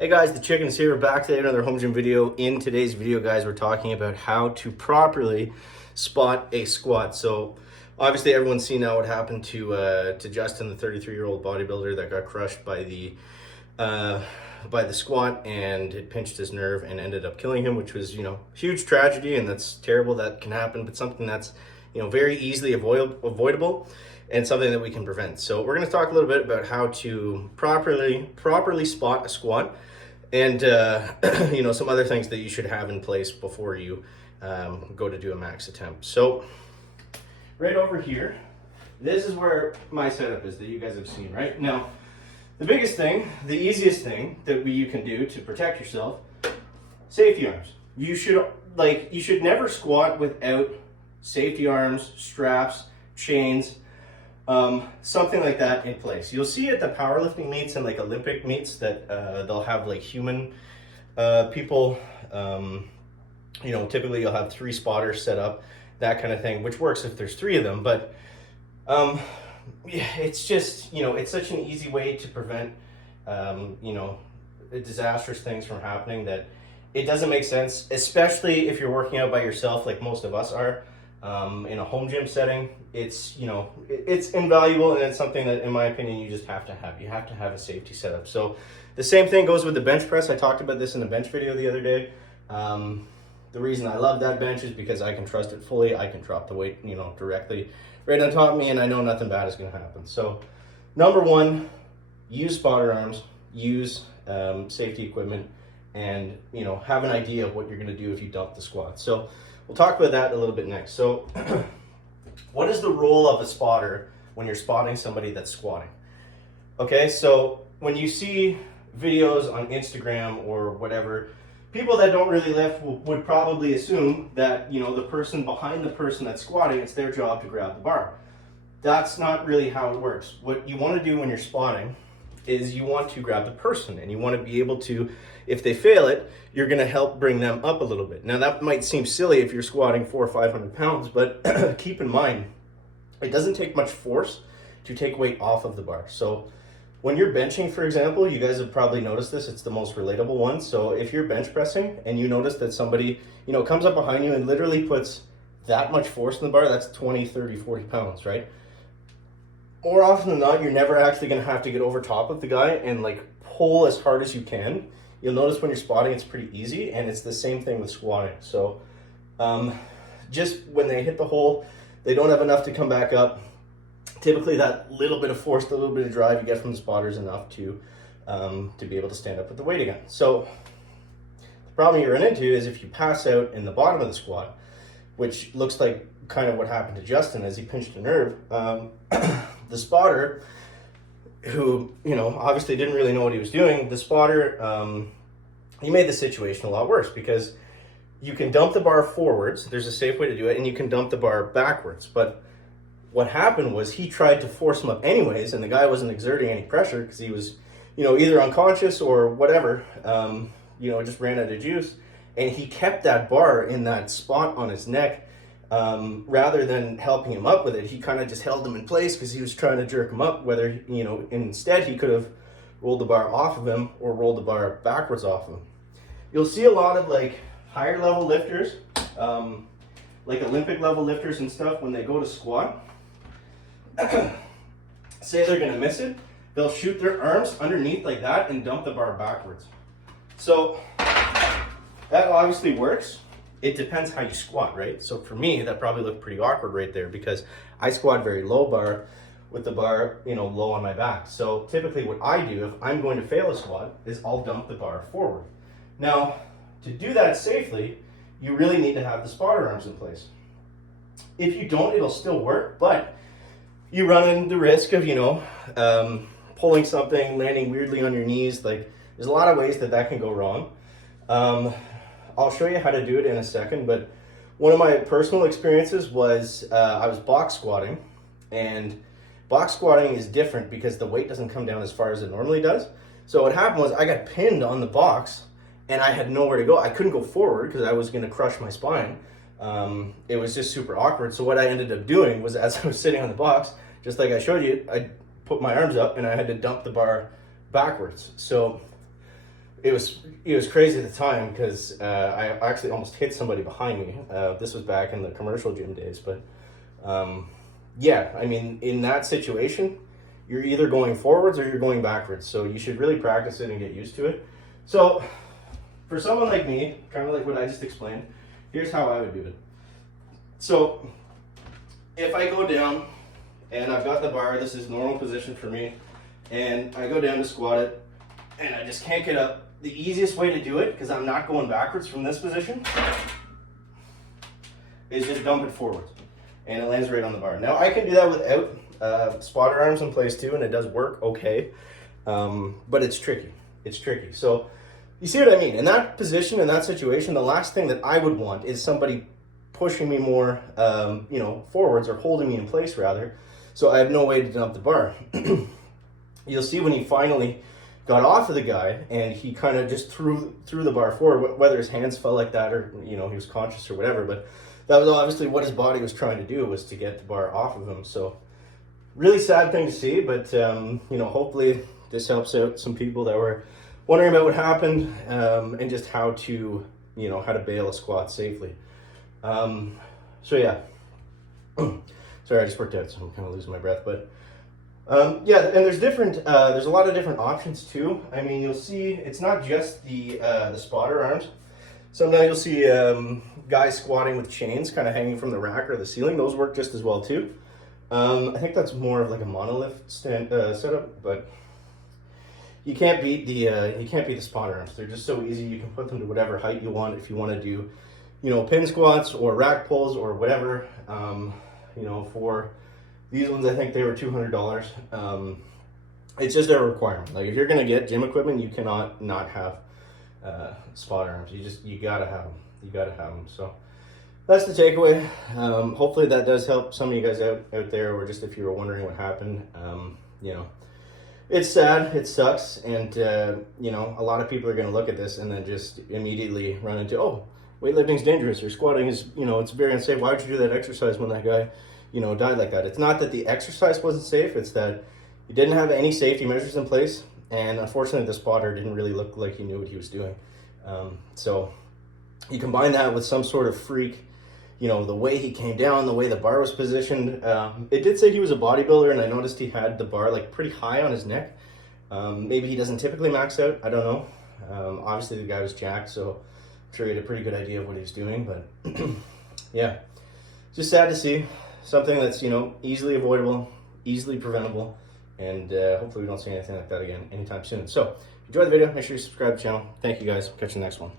Hey guys, the Chickens here. We're back to another home gym video. In today's video, guys, we're talking about how to properly spot a squat. So obviously everyone's seen now what happened to Justin, the 33-year-old bodybuilder that got crushed by the squat, and it pinched his nerve and ended up killing him, which was, huge tragedy, and that's terrible that can happen, but something that's, very easily avoidable and something that we can prevent. So we're going to talk a little bit about how to properly spot a squat, and some other things that you should have in place before you go to do a max attempt. So right over here, this is where my setup is that you guys have seen. Right now, the biggest thing, the easiest thing that you can do to protect yourself: safety arms. You should never squat without safety arms, straps, chains, something like that in place. You'll see at the powerlifting meets and like Olympic meets that they'll have like human people. Typically you'll have 3 spotters set up, that kind of thing, which works if there's 3 of them. But it's just, it's such an easy way to prevent disastrous things from happening that it doesn't make sense, especially if you're working out by yourself like most of us are. In a home gym setting, it's invaluable, and it's something that, in my opinion, you just have to have. You have to have a safety setup. So the same thing goes with the bench press. I talked about this in the bench video the other day. The reason I love that bench is because I can trust it fully. I can drop the weight, directly right on top of me, and I know nothing bad is going to happen. So number one, use spotter arms, use safety equipment, and have an idea of what you're going to do if you dump the squat. So we'll talk about that a little bit next. So what is the role of a spotter when you're spotting somebody that's squatting? Okay, so when you see videos on Instagram or whatever, people that don't really lift would probably assume that, the person behind the person that's squatting, it's their job to grab the bar. That's not really how it works. What you want to do when you're spotting is you want to grab the person, and you want to be able to, if they fail it, you're going to help bring them up a little bit. Now that might seem silly if you're squatting 400 or 500 pounds, but keep in mind, it doesn't take much force to take weight off of the bar. So when you're benching, for example, you guys have probably noticed this, it's the most relatable one. So if you're bench pressing and you notice that somebody, comes up behind you and literally puts that much force in the bar, that's 20, 30, 40 pounds, right? More often than not, you're never actually going to have to get over top of the guy and pull as hard as you can. You'll notice when you're spotting, it's pretty easy, and it's the same thing with squatting. So just when they hit the hole, they don't have enough to come back up. Typically that little bit of force, the little bit of drive you get from the spotter is enough to be able to stand up with the weight again. So the problem you run into is if you pass out in the bottom of the squat, which looks like kind of what happened to Justin as he pinched a nerve. The spotter, who, obviously didn't really know what he was doing, the spotter, he made the situation a lot worse, because you can dump the bar forwards, there's a safe way to do it, and you can dump the bar backwards. But what happened was he tried to force him up anyways, and the guy wasn't exerting any pressure because he was, either unconscious or whatever, just ran out of juice. And he kept that bar in that spot on his neck. Rather than helping him up with it, he kind of just held him in place because he was trying to jerk him up. Whether, instead he could have rolled the bar off of him or rolled the bar backwards off of him. You'll see a lot of higher level lifters, like Olympic level lifters and stuff, when they go to squat, say they're going to miss it, they'll shoot their arms underneath like that and dump the bar backwards. So that obviously works. It depends how you squat, right? So for me, that probably looked pretty awkward right there because I squat very low bar with the bar, low on my back. So typically what I do if I'm going to fail a squat is I'll dump the bar forward. Now, to do that safely, you really need to have the spotter arms in place. If you don't, it'll still work, but you run into the risk of, pulling something, landing weirdly on your knees. There's a lot of ways that can go wrong. I'll show you how to do it in a second, but one of my personal experiences was I was box squatting, and box squatting is different because the weight doesn't come down as far as it normally does. So what happened was I got pinned on the box and I had nowhere to go. I couldn't go forward because I was going to crush my spine. It was just super awkward. So what I ended up doing was, as I was sitting on the box, just like I showed you, I put my arms up and I had to dump the bar backwards. So it was crazy at the time because I actually almost hit somebody behind me. This was back in the commercial gym days, but yeah, I mean, in that situation, you're either going forwards or you're going backwards. So you should really practice it and get used to it. So for someone like me, kind of like what I just explained, here's how I would do it. So if I go down and I've got the bar, this is normal position for me, and I go down to squat it and I just can't get up, the easiest way to do it, because I'm not going backwards from this position, is just dump it forwards and it lands right on the bar. Now I can do that without spotter arms in place too, and it does work okay, but it's tricky. It's tricky. So you see what I mean? In that position, in that situation, the last thing that I would want is somebody pushing me more, forwards, or holding me in place rather. So I have no way to dump the bar. You'll see when he finally got off of the guy and he kind of just threw the bar forward, whether his hands fell like that or, he was conscious or whatever, but that was obviously what his body was trying to do, was to get the bar off of him. So really sad thing to see, but, hopefully this helps out some people that were wondering about what happened, and just how to bail a squat safely. So yeah, sorry, I just worked out, so I'm kind of losing my breath, but yeah, and there's a lot of different options too. I mean, you'll see it's not just the spotter arms. Sometimes you'll see guys squatting with chains kind of hanging from the rack or the ceiling. Those work just as well too. I think that's more of like a monolith setup, but you can't beat the spotter arms. They're just so easy. You can put them to whatever height you want. If you want to do, pin squats or rack pulls or whatever, for these ones, I think they were $200. It's just a requirement. Like if you're gonna get gym equipment, you cannot not have spotter arms. You gotta have them. You gotta have them. So that's the takeaway. Hopefully that does help some of you guys out there, or just if you were wondering what happened. It's sad. It sucks, and a lot of people are gonna look at this and then just immediately run into, oh, weightlifting's dangerous, or squatting is, it's very unsafe. Why would you do that exercise when that guy died like that? It's not that the exercise wasn't safe, it's that he didn't have any safety measures in place, and unfortunately the spotter didn't really look like he knew what he was doing. So you combine that with some sort of freak, the way he came down, the way the bar was positioned. It did say he was a bodybuilder, and I noticed he had the bar like pretty high on his neck. Maybe he doesn't typically max out, I don't know. Obviously the guy was jacked, so I'm sure he had a pretty good idea of what he was doing, but yeah, just sad to see. Something that's, easily avoidable, easily preventable, and hopefully we don't see anything like that again anytime soon. So, if you enjoyed the video, make sure you subscribe to the channel. Thank you guys. Catch you in the next one.